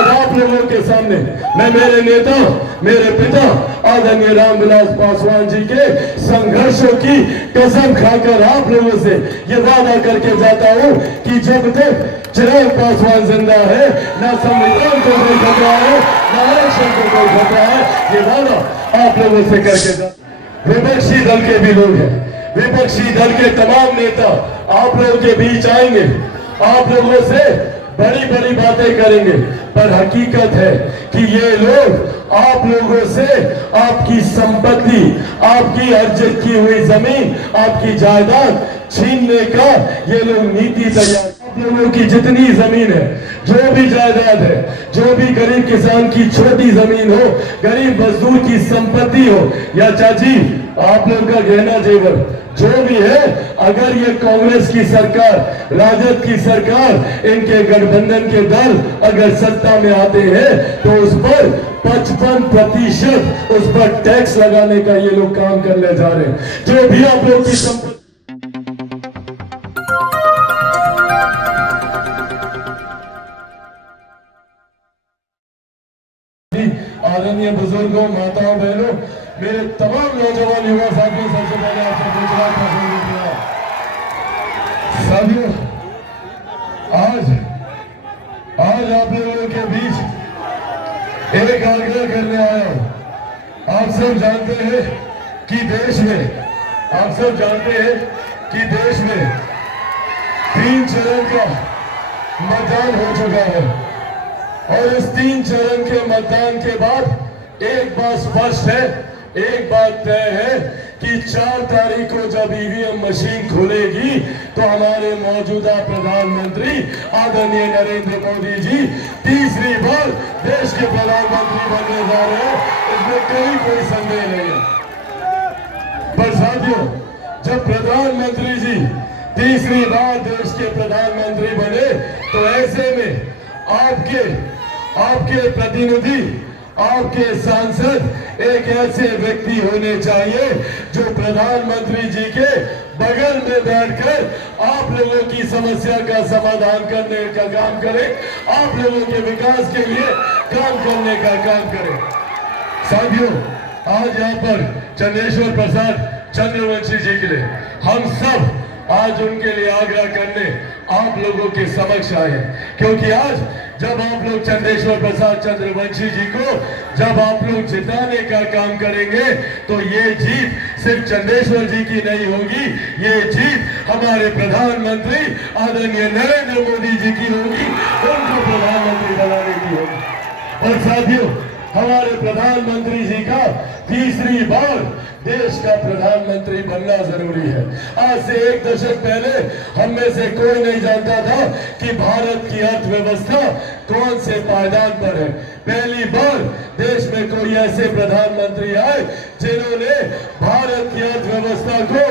आज आप लोगों के सामने मैं मेरे नेता, मेरे पिता आदरणीय रामविलास पासवान जी के संघर्षों की कसम खाकर आप लोगों से ये वादा करके जाता हूं कि जब तक चिराग पासवान जिंदा है, ना संविधान को कोई खतरा है, ना आरक्षण को कोई खतरा है। ये वादा आप लोगों से करके जाता। विपक्षी दल के भी लोग हैं, विपक्षी दल के तमाम नेता आप लोगों के बीच आएंगे, आप लोगों से बड़ी बड़ी बातें करेंगे, पर हकीकत है कि ये लोग आप लोगों से आपकी संपत्ति, आपकी अर्जित की हुई जमीन, आपकी जायदाद छीनने का ये लोग नीति तैयार। आप लोगों की जितनी जमीन है, जो भी जायदाद है, जो भी गरीब किसान की छोटी जमीन हो, गरीब मजदूर की संपत्ति हो, या चाची आप लोग का गहना जेवर जो भी है, अगर ये कांग्रेस की सरकार, राजद की सरकार, इनके गठबंधन के दल अगर सत्ता में आते हैं तो उस पर 55% उस पर टैक्स लगाने का ये लोग काम करने जा रहे हैं। जो भी आप लोग की संपत्ति, आदरणीय बुजुर्गों, माताओं, बहनों, मेरे तमाम नौजवान युवा साथियों, सबसे पहले आपसे गुजरात का साथियों, आज आप लोगों के बीच एक आग्रह करने आया हूं। आप सब जानते हैं कि देश में 3 चरण का मतदान हो चुका है, और इस 3 चरण के मतदान के बाद एक बात स्पष्ट है, एक बात तय है कि 4 तारीख को जब ईवीएम मशीन खुलेगी तो हमारे मौजूदा प्रधानमंत्री आदरणीय नरेंद्र मोदी जी तीसरी बार देश के प्रधानमंत्री बनने जा रहे हैं, इसमें कोई संदेह नहीं है। पर साथियों, जब प्रधानमंत्री जी तीसरी बार देश के प्रधानमंत्री बने तो ऐसे में आपके प्रतिनिधि, आपके सांसद एक ऐसे व्यक्ति होने चाहिए जो प्रधानमंत्री जी के बगल में बैठकर आप लोगों की समस्या का समाधान करने का काम करे, आप लोगों के विकास के लिए काम करने का काम करे। साथियों, आज यहाँ पर चंद्रेश्वर प्रसाद चंद्रवंशी जी के लिए हम सब आज उनके लिए आग्रह करने आप लोगों के समक्ष आए हैं, क्योंकि आज जब आप लोग चंद्रेश्वर प्रसाद चंद्रवंशी जी को जब आप लोग जिताने का काम करेंगे तो ये जीत सिर्फ चंद्रेश्वर जी की नहीं होगी, ये जीत हमारे प्रधानमंत्री आदरणीय नरेंद्र मोदी जी की होगी, उनको प्रधानमंत्री बनाने की होगी। और साथियों, हमारे प्रधानमंत्री जी का तीसरी बार देश का प्रधानमंत्री बनना जरूरी है। आज से 1 दशक पहले हम में से कोई नहीं जानता था कि भारत की अर्थव्यवस्था कौन से पायदान पर है। पहली बार देश में कोई ऐसे प्रधानमंत्री आए जिन्होंने भारत की अर्थव्यवस्था को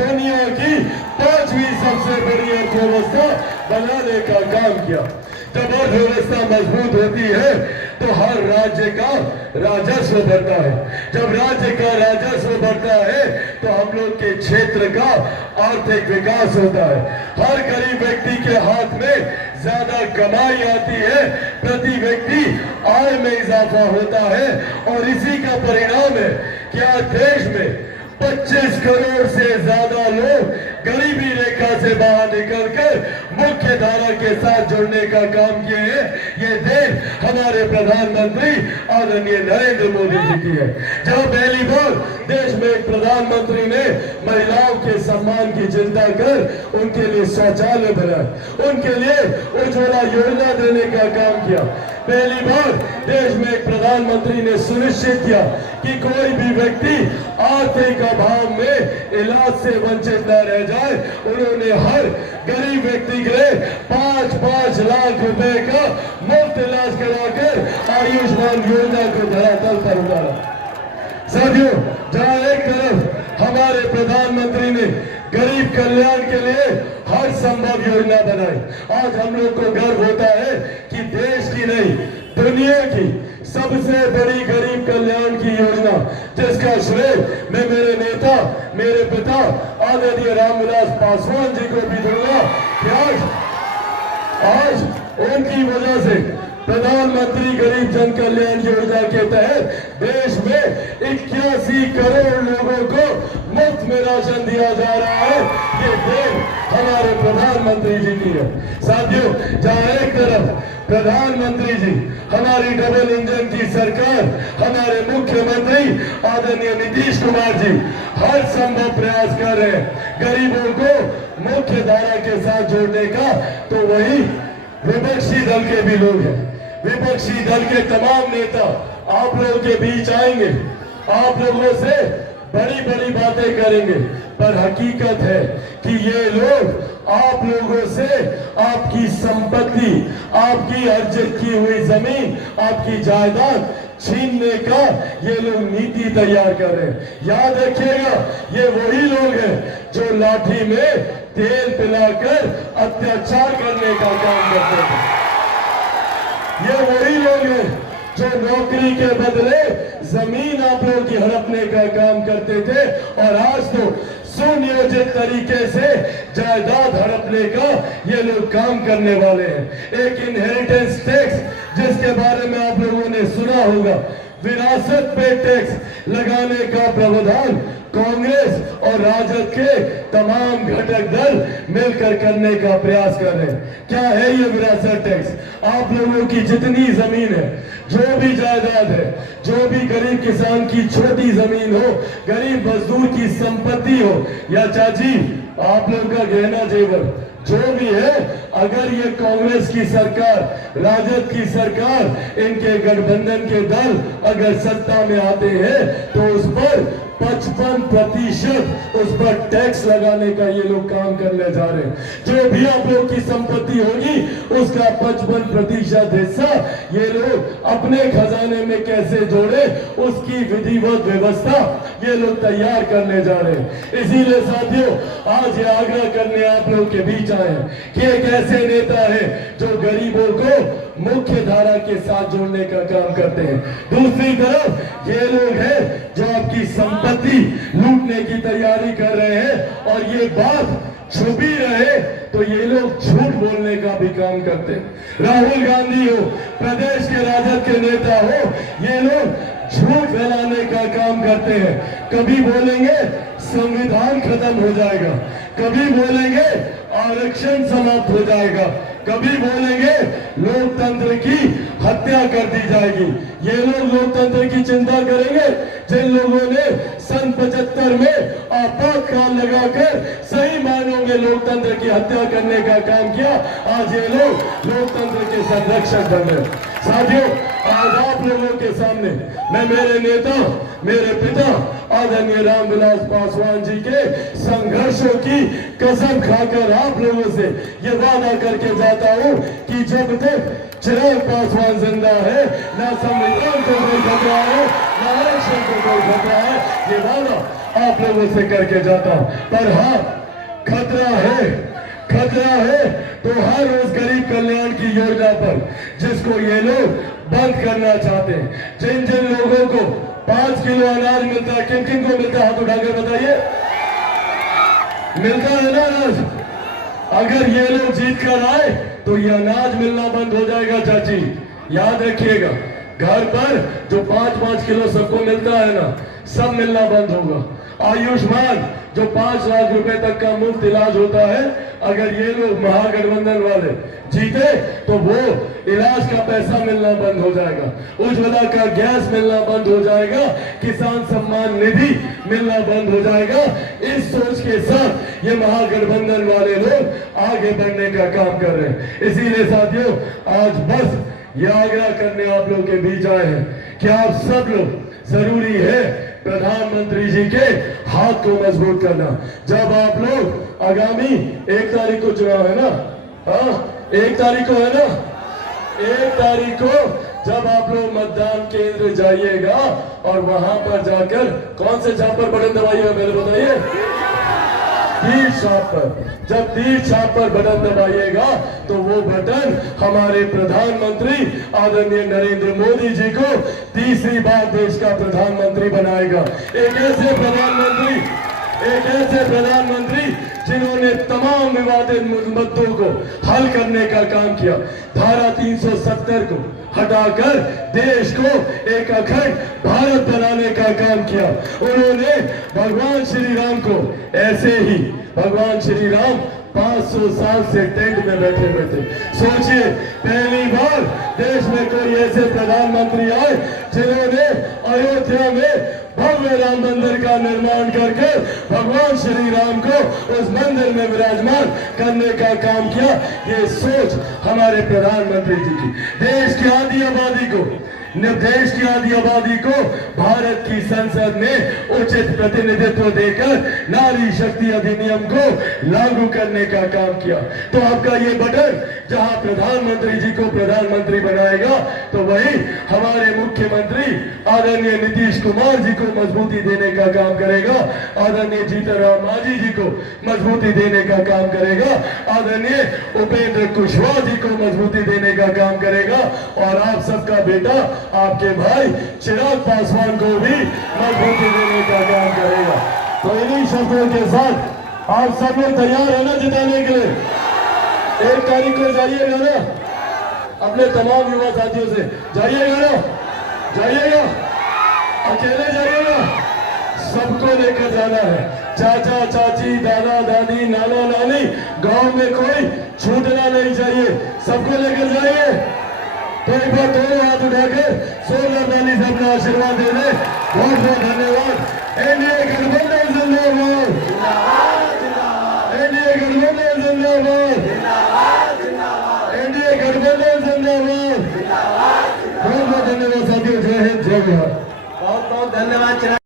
दुनिया की 5वीं सबसे बड़ी अर्थव्यवस्था बनाने का काम किया। जब अर्थव्यवस्था मजबूत होती है तो हर राज्य का राजस्व बढ़ता है, जब राज्य का राजस्व बढ़ता है तो हम लोग के क्षेत्र का आर्थिक विकास होता है, हर गरीब व्यक्ति के हाथ में ज्यादा कमाई आती है, प्रति व्यक्ति आय में इजाफा होता है, और इसी का परिणाम है कि आज देश में 25 करोड़ से ज्यादा लोग गरीबी रेखा से बाहर निकलकर मुख्य धारा के साथ जुड़ने का काम किए हैं। ये देश हमारे प्रधानमंत्री आदरणीय नरेंद्र मोदी जी की है। जब पहली बार देश में एक प्रधानमंत्री ने महिलाओं के सम्मान की चिंता कर उनके लिए शौचालय बनाए, उनके लिए उज्ज्वला योजना देने का काम किया। पहली बार देश में एक प्रधानमंत्री ने सुनिश्चित किया कि कोई भी व्यक्ति आर्थिक अभाव में इलाज से वंचित न रह जाए। उन्होंने हर गरीब व्यक्ति के लिए 5-5 लाख रुपए का मुफ्त इलाज कराकर आयुष्मान योजना को धरातल पर उतारा। साथियों, जहां एक तरफ हमारे प्रधानमंत्री ने गरीब कल्याण के लिए हर संभव योजना बनाई, आज हम लोग को गर्व होता है कि देश की नहीं दुनिया की सबसे बड़ी गरीब कल्याण की योजना, जिसका श्रेय मैं मेरे नेता, मेरे पिता आदरणीय रामविलास पासवान जी को भी दूंगा कि आज उनकी वजह से प्रधानमंत्री गरीब जन कल्याण योजना के तहत देश में 81 करोड़ लोगों को मुफ्त में राशन दिया जा रहा है। ये देन हमारे प्रधानमंत्री जी की है। साथियों, जहां एक तरफ प्रधानमंत्री जी, हमारी डबल इंजन की सरकार, हमारे मुख्यमंत्री आदरणीय नीतीश कुमार जी हर संभव प्रयास कर रहे हैं गरीबों को मुख्य धारा के साथ जोड़ने का, तो वही विपक्षी दल के भी लोग हैं। विपक्षी दल के तमाम नेता आप लोगों के बीच आएंगे, आप लोगों से बड़ी बड़ी बातें करेंगे, पर हकीकत है कि ये लोग आप लोगों से आपकी संपत्ति, आपकी अर्जित की हुई जमीन, आपकी जायदाद छीनने का ये लोग नीति तैयार कर रहे हैं। याद रखिएगा, ये वही लोग हैं जो लाठी में तेल पिलाकर अत्याचार करने का काम करते हैं। ये वही लोग हैं जो नौकरी के बदले जमीन आप लोगों की हड़पने का काम करते थे, और आज तो सुनियोजित तरीके से जायदाद हड़पने का ये लोग काम करने वाले हैं। एक इनहेरिटेंस टैक्स जिसके बारे में आप लोगों ने सुना होगा, विरासत पे टैक्स लगाने का प्रावधान कांग्रेस और राजद के तमाम घटक दल मिलकर करने का प्रयास कर रहे हैं। क्या है ये विरासत टैक्स? आप लोगों की जितनी जमीन है, जो भी जायदाद है, जो भी गरीब किसान की छोटी जमीन हो, गरीब मजदूर की संपत्ति हो, या चाची आप लोग का गहना जेवर जो भी है, अगर ये कांग्रेस की सरकार, राजद की सरकार, इनके गठबंधन के दल अगर सत्ता में आते हैं तो उस पर 55% उस पर टैक्स लगाने का ये लोग काम करने जा रहे हैं। जो भी आप लोग की संपत्ति होगी उसका 55% हिस्सा ये लोग अपने खजाने में कैसे जोड़े, उसकी विधिवत व्यवस्था ये लोग तैयार करने जा रहे हैं। इसीलिए साथियों, आज ये आग्रह करने आप लोग के बीच आए हैं कि एक ऐसे नेता है जो गरीबों को मुख्य धारा के साथ जोड़ने का काम करते हैं। दूसरी तरफ ये लोग हैं जो आपकी संपत्ति लूटने की तैयारी कर रहे हैं, और ये बात छुपी रहे तो ये लोग झूठ बोलने का भी काम करते हैं। राहुल गांधी हो, प्रदेश के राजद के नेता हो, ये लोग झूठ फैलाने का काम करते हैं। कभी बोलेंगे संविधान खत्म हो जाएगा, कभी बोलेंगे आरक्षण समाप्त हो जाएगा, कभी बोलेंगे लोकतंत्र की हत्या कर दी जाएगी। ये लोग लोकतंत्र की चिंता करेंगे जिन लोगों ने सन 75 में आपातकाल लगाकर सही मायनों में लोकतंत्र की हत्या करने का काम किया। आज ये लोग लोकतंत्र के संरक्षक बन रहे। साथियों, आज आप लोगों के सामने मैं मेरे नेता, मेरे पिता आदरणीय रामविलास पासवान जी के संघर्षों की कसम खाकर आप लोगों से ये वादा करके जाता हूं कि जब तक चिराग पासवान जिंदा है, ना संविधान को कोई खतरा है, ना आरक्षण को कोई खतरा है। ये वादा आप लोगों से करके जाता हूं। पर हाँ, खतरा है तो हर उस गरीब कल्याण की योजना पर जिसको ये लोग बंद करना चाहते हैं। जिन जिन लोगों को 5 किलो अनाज मिलता है, किन किन को मिलता है, हाथ उठाकर बताइए। मिलता है ना अनाज? अगर ये लोग जीत कर आए तो ये अनाज मिलना बंद हो जाएगा। चाची याद रखिएगा, घर पर जो 5-5 किलो सबको मिलता है ना, सब मिलना बंद होगा। आयुष्मान जो 5 लाख रुपए तक का मुफ्त इलाज होता है, अगर ये लोग महागठबंधन वाले जीते तो वो इलाज का पैसा मिलना बंद हो जाएगा। उज्ज्वला का गैस मिलना बंद हो जाएगा, किसान सम्मान निधि मिलना बंद हो जाएगा। इस सोच के साथ ये महागठबंधन वाले लोग आगे बढ़ने का काम कर रहे हैं। इसीलिए साथियों, आज बस ये आग्रह करने आप लोग के बीच आए हैं कि आप सब लोग, जरूरी है प्रधानमंत्री जी के हाथ को मजबूत करना। जब आप लोग आगामी 1 तारीख को चुनाव है ना, हाँ 1 तारीख को है ना, 1 तारीख को जब आप लोग मतदान केंद्र जाइएगा और वहां पर जाकर कौन से छाप पर बटन दबाइएगा, पहले बताइए। तीर छाप पर। जब तीर छाप पर बटन दबाइएगा तो वो बटन हमारे प्रधानमंत्री आदरणीय नरेंद्र मोदी जी को तीसरी बार देश का प्रधानमंत्री बनाएगा। एक ऐसे प्रधानमंत्री जिन्होंने तमाम विवादित मुद्दों को हल करने का काम किया। धारा 370 को हटाकर देश को एक अखंड भारत बनाने का काम किया। उन्होंने भगवान श्री राम को ऐसे ही, भगवान श्री राम 500 साल से टेंट में बैठे हुए थे। सोचिए, पहली बार देश में कोई ऐसे प्रधानमंत्री आए जिन्होंने अयोध्या में भव्य राम मंदिर का निर्माण करके भगवान श्री राम को उस मंदिर में विराजमान करने का काम किया। ये सोच हमारे प्रधानमंत्री जी की। देश की आधी आबादी को भारत की संसद में उचित प्रतिनिधित्व देकर नारी शक्ति अधिनियम को लागू करने का काम किया। तो आपका ये बटन जहां प्रधानमंत्री जी को प्रधानमंत्री बनाएगा, तो वही हमारे मुख्यमंत्री आदरणीय नीतीश कुमार जी को मजबूती देने का काम करेगा, आदरणीय जीतनराम मांझी जी को मजबूती देने का काम करेगा, आदरणीय उपेंद्र कुशवाहा जी को मजबूती देने का काम करेगा, और आप सबका बेटा, आपके भाई चिराग पासवान को भी मजबूती देने का काम करेगा। तो इन्हीं शब्दों के साथ आप सब लोग तैयार है ना जिताने के लिए? 1 तारीख को जाइएगा ना अपने तमाम युवा साथियों से? जाइएगा ना? जाइएगा? अकेले जाइएगा? सबको लेकर जाना है। चाचा चाची, दादा दादी, नाना नानी, गांव में कोई छूटना नहीं चाहिए। सबको लेकर जाइए। तो एक बार दोनों हाथ उठाकर सोलर नानी से अपना आशीर्वाद दे दे। बहुत बहुत धन्यवाद। एनडीए गठबंधन जिंदाबाद, एनडीए गठबंधन जिंदाबाद, एनडीए गठबंधन जिंदाबाद। बहुत बहुत धन्यवाद साथियों। जय हिंद, जय बिहार। बहुत बहुत धन्यवाद।